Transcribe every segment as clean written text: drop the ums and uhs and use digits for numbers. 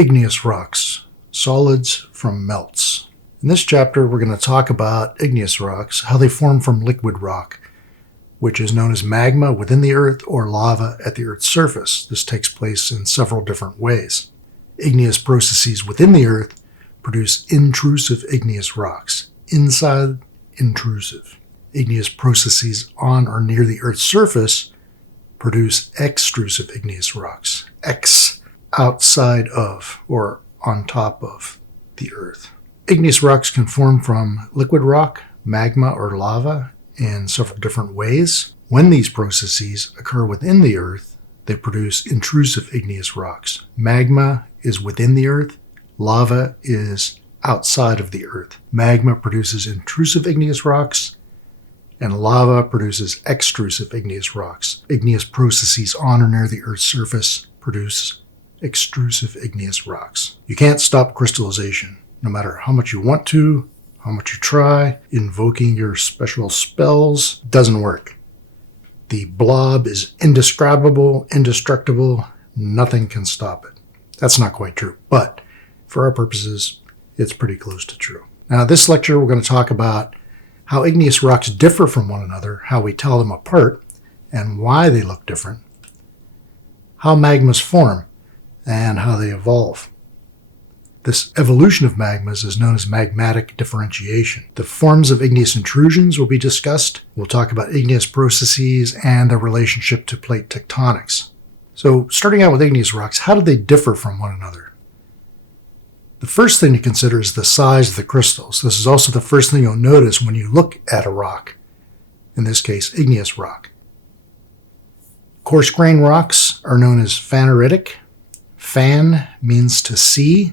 Igneous rocks, solids from melts. In this chapter, we're going to talk about igneous rocks, how they form from liquid rock, which is known as magma within the earth or lava at the earth's surface. This takes place in several different ways. Igneous processes within the earth produce intrusive igneous rocks. Inside, intrusive. Igneous processes on or near the earth's surface produce extrusive igneous rocks. Outside of or on top of the earth. Igneous rocks can form from liquid rock, magma, or lava in several different ways. When these processes occur within the earth, they produce intrusive igneous rocks. Magma is within the earth, lava is outside of the earth. Magma produces intrusive igneous rocks, and lava produces extrusive igneous rocks. Igneous processes on or near the earth's surface produce extrusive igneous rocks. You can't stop crystallization, no matter how much you want to, how much you try. Invoking your special spells doesn't work. The blob is indescribable, indestructible. Nothing can stop it. That's not quite true, but for our purposes, it's pretty close to true. Now, this lecture, we're going to talk about how igneous rocks differ from one another, how we tell them apart, and why they look different, how magmas form, and how they evolve. This evolution of magmas is known as magmatic differentiation. The forms of igneous intrusions will be discussed. We'll talk about igneous processes and their relationship to plate tectonics. So, starting out with igneous rocks, how do they differ from one another? The first thing to consider is the size of the crystals. This is also the first thing you'll notice when you look at a rock, in this case, igneous rock. Coarse-grained rocks are known as phaneritic. Phan means to see,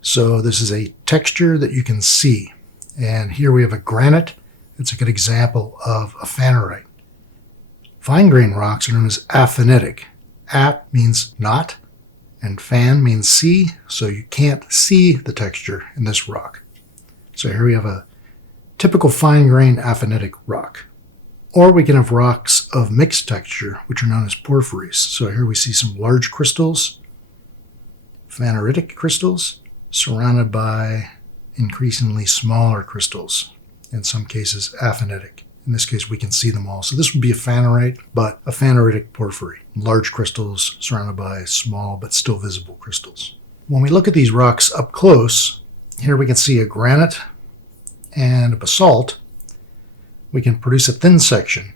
so this is a texture that you can see. And here we have a granite. It's a good example of a phanerite. Fine-grained rocks are known as aphanitic. Ap means not, and phan means see, so you can't see the texture in this rock. So here we have a typical fine-grained aphanitic rock. Or we can have rocks of mixed texture, which are known as porphyries. So here we see some large crystals, phaneritic crystals, surrounded by increasingly smaller crystals, in some cases aphanitic. In this case, we can see them all. So this would be a phanerite, but a phaneritic porphyry. Large crystals surrounded by small but still visible crystals. When we look at these rocks up close, here we can see a granite and a basalt. We can produce a thin section,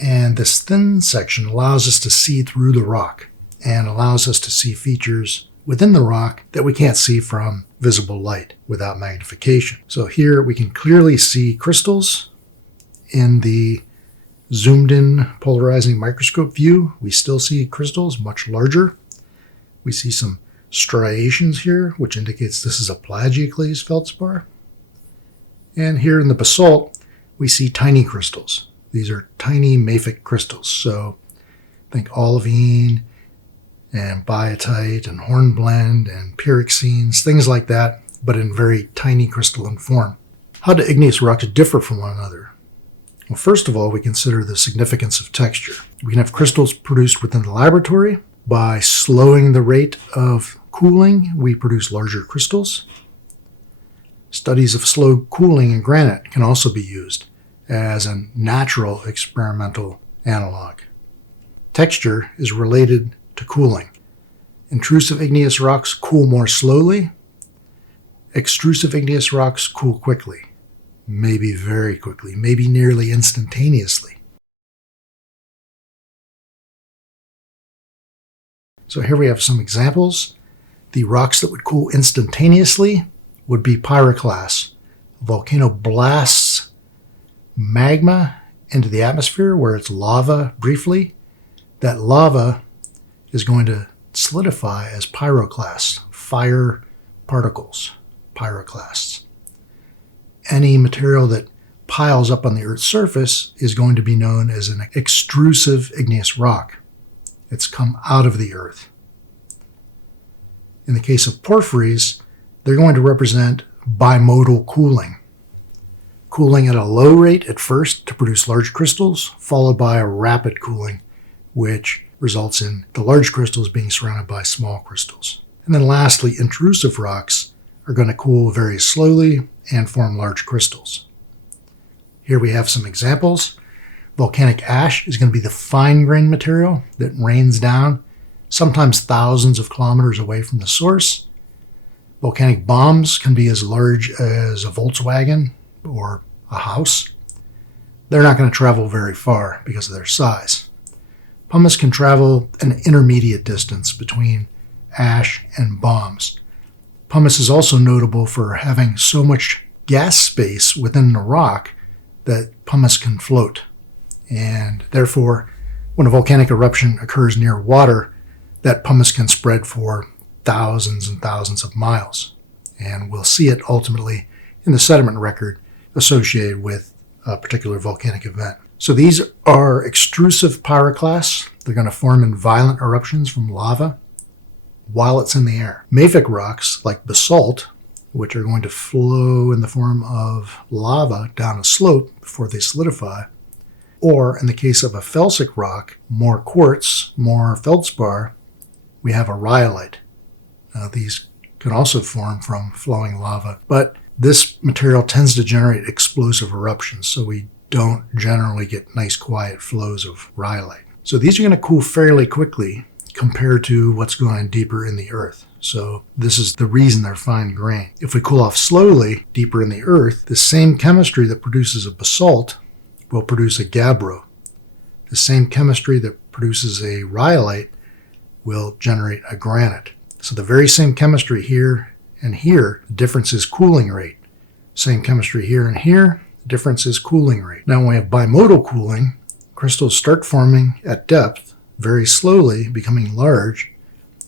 and this thin section allows us to see through the rock and allows us to see features within the rock that we can't see from visible light without magnification. So here we can clearly see crystals. In the zoomed in polarizing microscope view, we still see crystals much larger. We see some striations here, which indicates this is a plagioclase feldspar. And here in the basalt, we see tiny crystals. These are tiny mafic crystals. So think olivine and biotite and hornblende and pyroxenes, things like that, but in very tiny crystalline form. How do igneous rocks differ from one another? Well, first of all, we consider the significance of texture. We can have crystals produced within the laboratory. By slowing the rate of cooling, we produce larger crystals. Studies of slow cooling in granite can also be used as a natural experimental analog. Texture is related to cooling. Intrusive igneous rocks cool more slowly. Extrusive igneous rocks cool quickly, maybe very quickly, maybe nearly instantaneously. So here we have some examples. The rocks that would cool instantaneously would be pyroclasts. A volcano blasts magma into the atmosphere where it's lava briefly. That lava is going to solidify as pyroclasts, fire particles, pyroclasts. Any material that piles up on the Earth's surface is going to be known as an extrusive igneous rock. It's come out of the Earth. In the case of porphyries, they're going to represent bimodal cooling. Cooling at a low rate at first to produce large crystals, followed by a rapid cooling, which results in the large crystals being surrounded by small crystals. And then lastly, intrusive rocks are going to cool very slowly and form large crystals. Here we have some examples. Volcanic ash is going to be the fine-grained material that rains down, sometimes thousands of kilometers away from the source. Volcanic bombs can be as large as a Volkswagen or a house. They're not going to travel very far because of their size. Pumice can travel an intermediate distance between ash and bombs. Pumice is also notable for having so much gas space within the rock that pumice can float. And therefore, when a volcanic eruption occurs near water, that pumice can spread for thousands and thousands of miles. And we'll see it ultimately in the sediment record associated with a particular volcanic event. So these are extrusive pyroclasts. They're going to form in violent eruptions from lava while it's in the air. Mafic rocks, like basalt, which are going to flow in the form of lava down a slope before they solidify, or in the case of a felsic rock, more quartz, more feldspar, we have a rhyolite. Now, these can also form from flowing lava, but this material tends to generate explosive eruptions, so we don't generally get nice quiet flows of rhyolite. So these are going to cool fairly quickly compared to what's going on deeper in the earth. So this is the reason they're fine grained. If we cool off slowly deeper in the earth, the same chemistry that produces a basalt will produce a gabbro. The same chemistry that produces a rhyolite will generate a granite. So the very same chemistry here and here, the difference is cooling rate. Same chemistry here and here, the difference is cooling rate. Now when we have bimodal cooling, crystals start forming at depth, very slowly becoming large,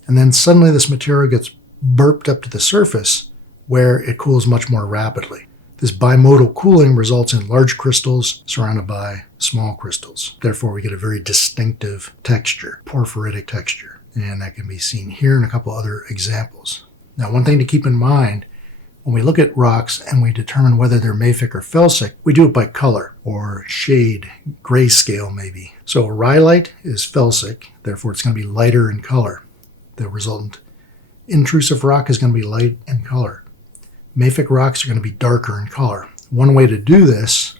and then suddenly this material gets burped up to the surface where it cools much more rapidly. This bimodal cooling results in large crystals surrounded by small crystals. Therefore, we get a very distinctive texture, porphyritic texture. And that can be seen here in a couple other examples. Now, one thing to keep in mind, when we look at rocks and we determine whether they're mafic or felsic, we do it by color or shade, grayscale maybe. So a rhyolite is felsic, therefore it's going to be lighter in color. The resultant intrusive rock is going to be light in color. Mafic rocks are going to be darker in color. One way to do this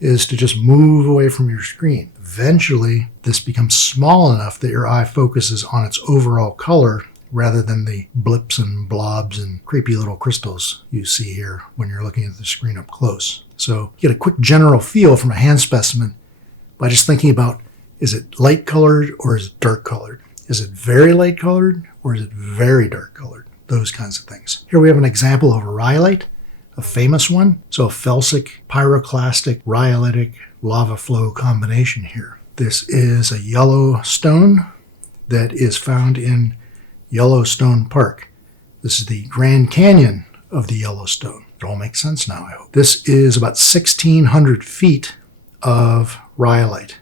is to just move away from your screen. Eventually, this becomes small enough that your eye focuses on its overall color rather than the blips and blobs and creepy little crystals you see here when you're looking at the screen up close. So you get a quick general feel from a hand specimen by just thinking about, is it light colored or is it dark colored? Is it very light colored or is it very dark colored? Those kinds of things. Here we have an example of a rhyolite, a famous one. So a felsic, pyroclastic, rhyolitic lava flow combination here. This is a yellow stone that is found in Yellowstone Park. This is the Grand Canyon of the Yellowstone. It all makes sense now, I hope. This is about 1,600 feet of rhyolite.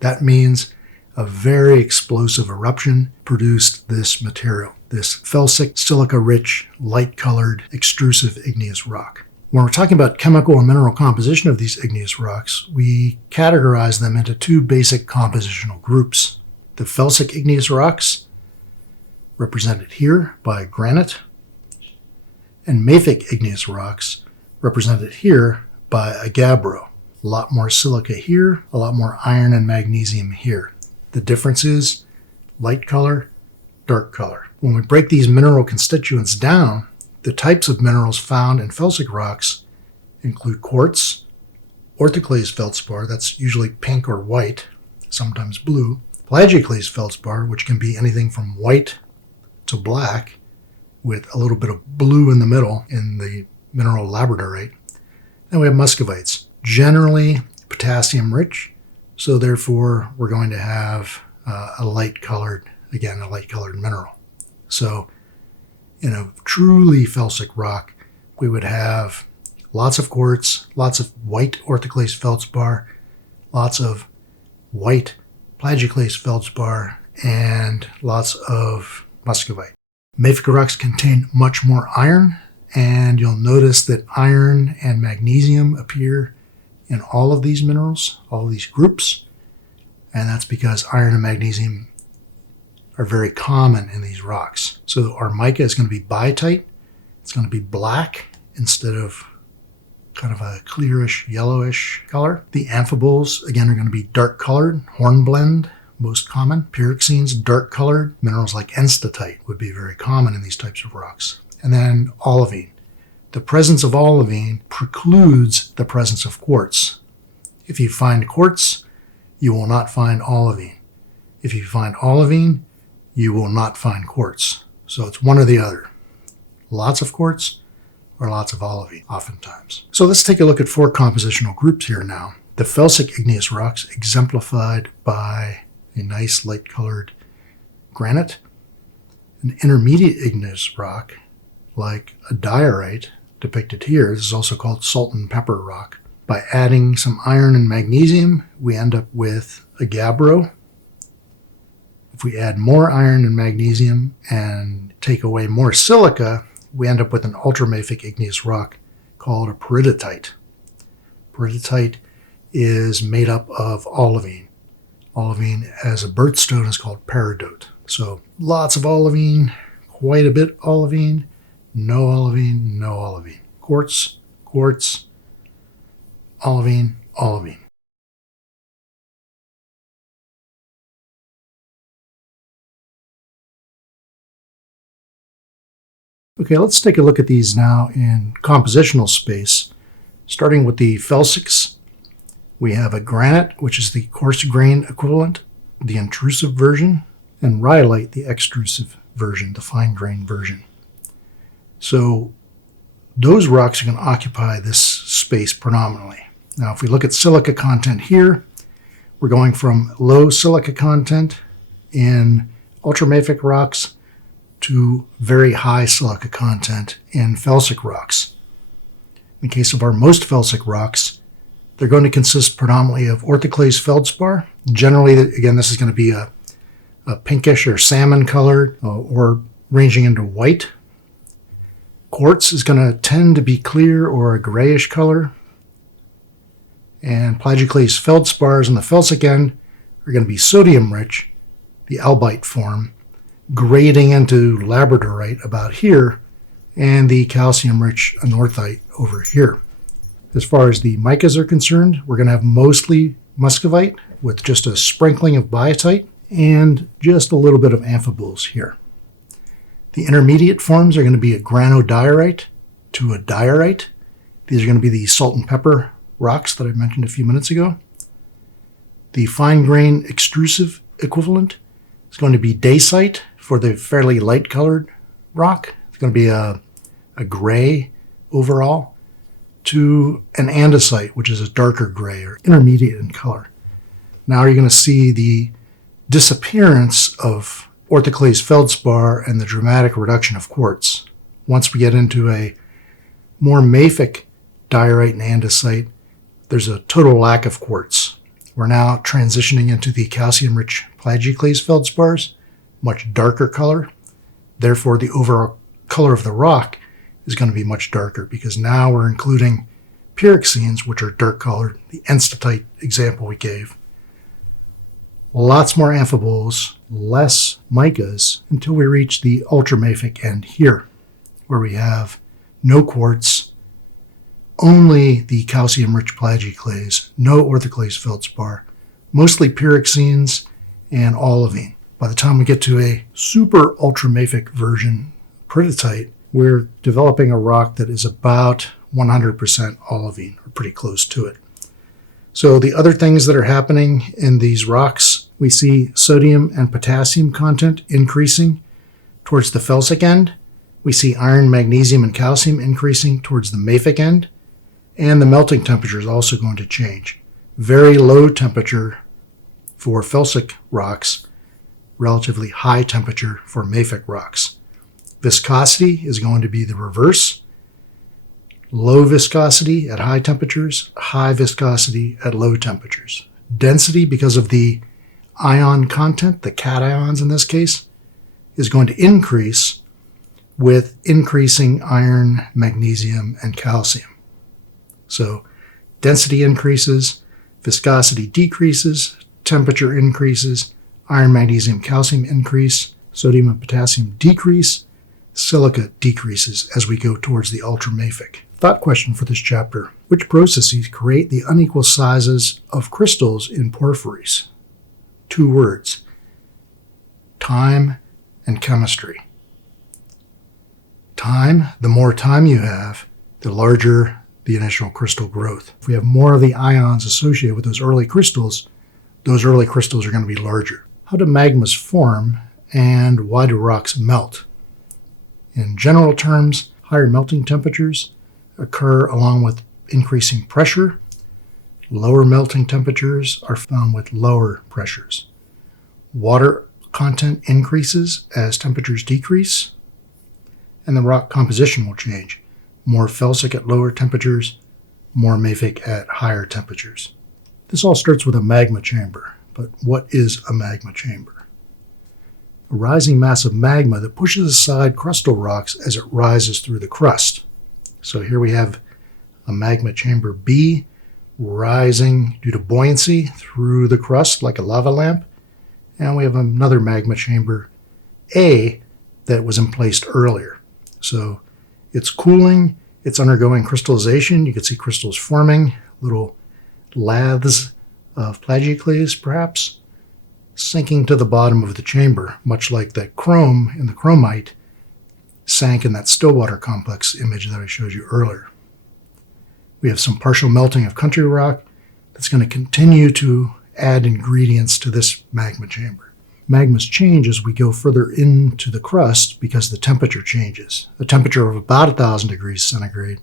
That means a very explosive eruption produced this material, this felsic, silica-rich, light-colored, extrusive igneous rock. When we're talking about chemical and mineral composition of these igneous rocks, we categorize them into two basic compositional groups. The felsic igneous rocks, represented here by granite, and mafic igneous rocks, represented here by a gabbro. A lot more silica here, a lot more iron and magnesium here. The difference is light color, dark color. When we break these mineral constituents down, the types of minerals found in felsic rocks include quartz, orthoclase feldspar, that's usually pink or white, sometimes blue, plagioclase feldspar, which can be anything from white to black with a little bit of blue in the middle in the mineral labradorite. Then we have muscovites, generally potassium rich, so therefore we're going to have a light colored mineral. So in a truly felsic rock, we would have lots of quartz, lots of white orthoclase feldspar, lots of white plagioclase feldspar, and lots of muscovite. Mafic rocks contain much more iron, and you'll notice that iron and magnesium appear in all of these minerals, all of these groups, and that's because iron and magnesium are very common in these rocks. So our mica is going to be biotite. It's going to be black instead of kind of a clearish, yellowish color. The amphiboles, again, are going to be dark colored, hornblende, most common. Pyroxenes, dark colored. Minerals like enstatite would be very common in these types of rocks. And then olivine. The presence of olivine precludes the presence of quartz. If you find quartz, you will not find olivine. If you find olivine, you will not find quartz. So it's one or the other. Lots of quartz or lots of olivine, oftentimes. So let's take a look at 4 compositional groups here now. The felsic igneous rocks, exemplified by a nice light-colored granite. An intermediate igneous rock, like a diorite, depicted here. This is also called salt and pepper rock. By adding some iron and magnesium, we end up with a gabbro. If we add more iron and magnesium and take away more silica, we end up with an ultramafic igneous rock called a peridotite. Peridotite is made up of olivine. Olivine as a birthstone is called peridote. So lots of olivine, quite a bit olivine, no olivine, no olivine. Quartz, quartz, olivine, olivine. Okay, let's take a look at these now in compositional space. Starting with the felsics, we have a granite, which is the coarse grain equivalent, the intrusive version, and rhyolite, the extrusive version, the fine grain version. So those rocks are going to occupy this space predominantly. Now, if we look at silica content here, we're going from low silica content in ultramafic rocks to very high silica content in felsic rocks. In the case of our most felsic rocks, they're going to consist predominantly of orthoclase feldspar. Generally, again, this is going to be a pinkish or salmon colored or ranging into white. Quartz is going to tend to be clear or a grayish color. And plagioclase feldspars on the felsic end are going to be sodium rich, the albite form, grading into labradorite about here, and the calcium-rich anorthite over here. As far as the micas are concerned, we're going to have mostly muscovite with just a sprinkling of biotite and just a little bit of amphiboles here. The intermediate forms are going to be a granodiorite to a diorite. These are going to be the salt and pepper rocks that I mentioned a few minutes ago. The fine grain extrusive equivalent is going to be dacite for the fairly light colored rock. It's going to be a gray overall, to an andesite, which is a darker gray or intermediate in color. Now you're going to see the disappearance of orthoclase feldspar and the dramatic reduction of quartz. Once we get into a more mafic diorite and andesite, there's a total lack of quartz. We're now transitioning into the calcium-rich plagioclase feldspars, much darker color. Therefore, the overall color of the rock is going to be much darker because now we're including pyroxenes, which are dark colored, the enstatite example we gave. Lots more amphiboles, less micas, until we reach the ultramafic end here, where we have no quartz, only the calcium-rich plagioclase, no orthoclase feldspar, mostly pyroxenes and olivine. By the time we get to a super ultramafic version, peridotite, we're developing a rock that is about 100% olivine, or pretty close to it. So the other things that are happening in these rocks, we see sodium and potassium content increasing towards the felsic end. We see iron, magnesium, and calcium increasing towards the mafic end. And the melting temperature is also going to change. Very low temperature for felsic rocks, relatively high temperature for mafic rocks. Viscosity is going to be the reverse. Low viscosity at high temperatures, high viscosity at low temperatures. Density, because of the ion content, the cations in this case, is going to increase with increasing iron, magnesium, and calcium. So density increases, viscosity decreases, temperature increases, iron, magnesium, calcium increase. Sodium and potassium decrease. Silica decreases as we go towards the ultramafic. Thought question for this chapter: which processes create the unequal sizes of crystals in porphyries? 2 words: time and chemistry. Time, the more time you have, the larger the initial crystal growth. If we have more of the ions associated with those early crystals are going to be larger. How do magmas form, and why do rocks melt? In general terms, higher melting temperatures occur along with increasing pressure. Lower melting temperatures are found with lower pressures. Water content increases as temperatures decrease, and the rock composition will change. More felsic at lower temperatures, more mafic at higher temperatures. This all starts with a magma chamber, but what is a magma chamber? A rising mass of magma that pushes aside crustal rocks as it rises through the crust. So here we have a magma chamber B rising due to buoyancy through the crust like a lava lamp, and we have another magma chamber A that was in place earlier. So it's cooling, it's undergoing crystallization. You can see crystals forming, little laths of plagioclase perhaps, sinking to the bottom of the chamber, much like that chrome in the chromite sank in that Stillwater complex image that I showed you earlier. We have some partial melting of country rock that's going to continue to add ingredients to this magma chamber. Magmas change as we go further into the crust because the temperature changes. A temperature of about 1,000 degrees centigrade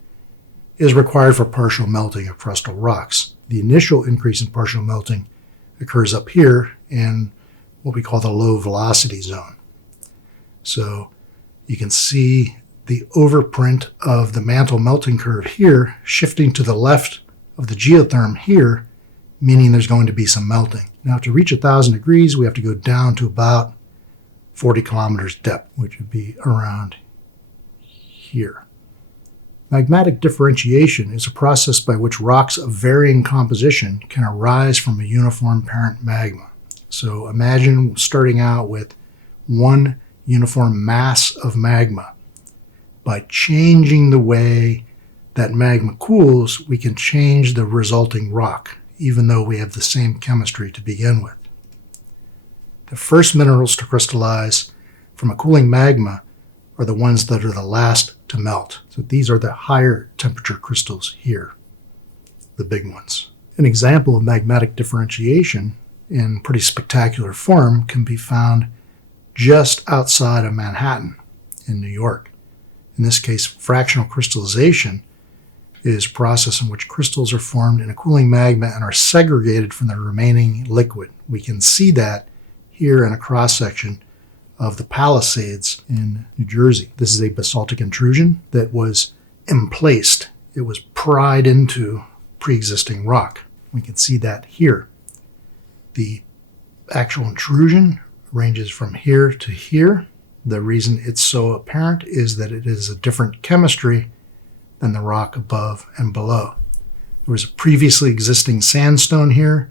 is required for partial melting of crustal rocks. The initial increase in partial melting occurs up here in what we call the low velocity zone. So you can see the overprint of the mantle melting curve here shifting to the left of the geotherm here, meaning there's going to be some melting. Now, to reach 1,000 degrees, we have to go down to about 40 kilometers depth, which would be around here. Magmatic differentiation is a process by which rocks of varying composition can arise from a uniform parent magma. So imagine starting out with one uniform mass of magma. By changing the way that magma cools, we can change the resulting rock, even though we have the same chemistry to begin with. The first minerals to crystallize from a cooling magma are the ones that are the last to melt. So these are the higher temperature crystals here, the big ones. An example of magmatic differentiation in pretty spectacular form can be found just outside of Manhattan in New York. In this case, fractional crystallization is a process in which crystals are formed in a cooling magma and are segregated from the remaining liquid. We can see that here in a cross-section of the Palisades in New Jersey. This is a basaltic intrusion that was emplaced. It was pried into pre-existing rock. We can see that here. The actual intrusion ranges from here to here. The reason it's so apparent is that it is a different chemistry than the rock above and below. There was a previously existing sandstone here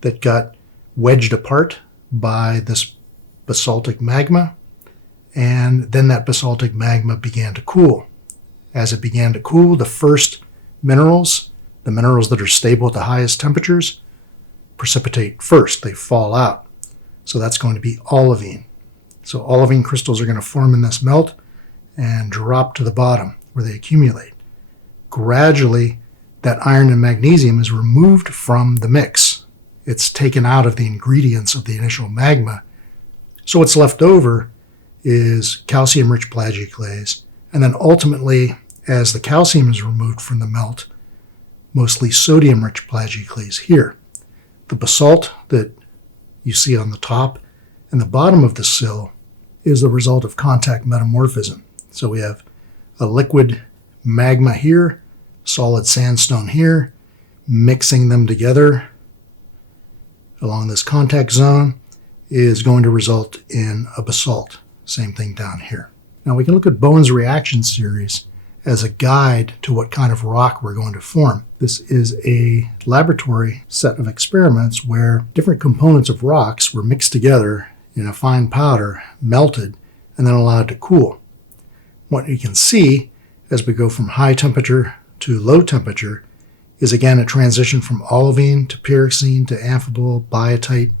that got wedged apart by this basaltic magma, and then that basaltic magma began to cool. As it began to cool, the first minerals, the minerals that are stable at the highest temperatures, precipitate first. They fall out. So that's going to be olivine. So olivine crystals are going to form in this melt and drop to the bottom where they accumulate. Gradually, that iron and magnesium is removed from the mix. It's taken out of the ingredients of the initial magma. So what's left over is calcium-rich plagioclase, and then ultimately, as the calcium is removed from the melt, mostly sodium-rich plagioclase here. The basalt that you see on the top and the bottom of the sill is the result of contact metamorphism. So we have a liquid magma here, solid sandstone here, mixing them together along this contact zone is going to result in a basalt. Same thing down here. Now we can look at Bowen's reaction series as a guide to what kind of rock we're going to form. This is a laboratory set of experiments where different components of rocks were mixed together in a fine powder, melted, and then allowed to cool. What you can see as we go from high temperature to low temperature is again a transition from olivine to pyroxene to amphibole, biotite,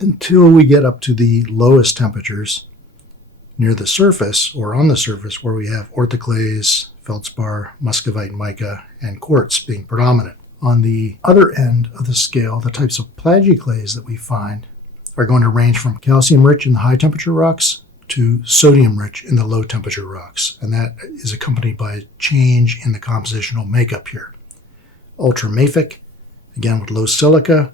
until we get up to the lowest temperatures near the surface or on the surface where we have orthoclase, feldspar, muscovite mica, and quartz being predominant. On the other end of the scale, the types of plagioclase that we find are going to range from calcium-rich in the high temperature rocks to sodium-rich in the low temperature rocks, and that is accompanied by a change in the compositional makeup here. Ultramafic, again with low silica,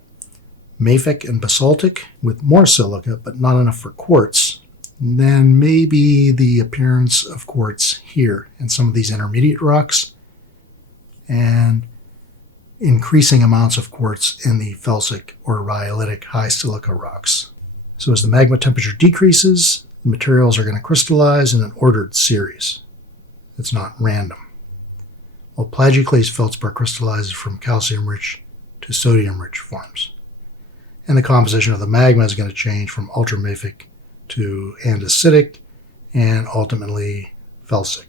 mafic and basaltic with more silica but not enough for quartz, and then maybe the appearance of quartz here in some of these intermediate rocks, and increasing amounts of quartz in the felsic or rhyolitic high silica rocks. So as the magma temperature decreases, the materials are going to crystallize in an ordered series. It's not random. Well, plagioclase feldspar crystallizes from calcium-rich to sodium-rich forms. And the composition of the magma is going to change from ultramafic to andesitic and ultimately felsic.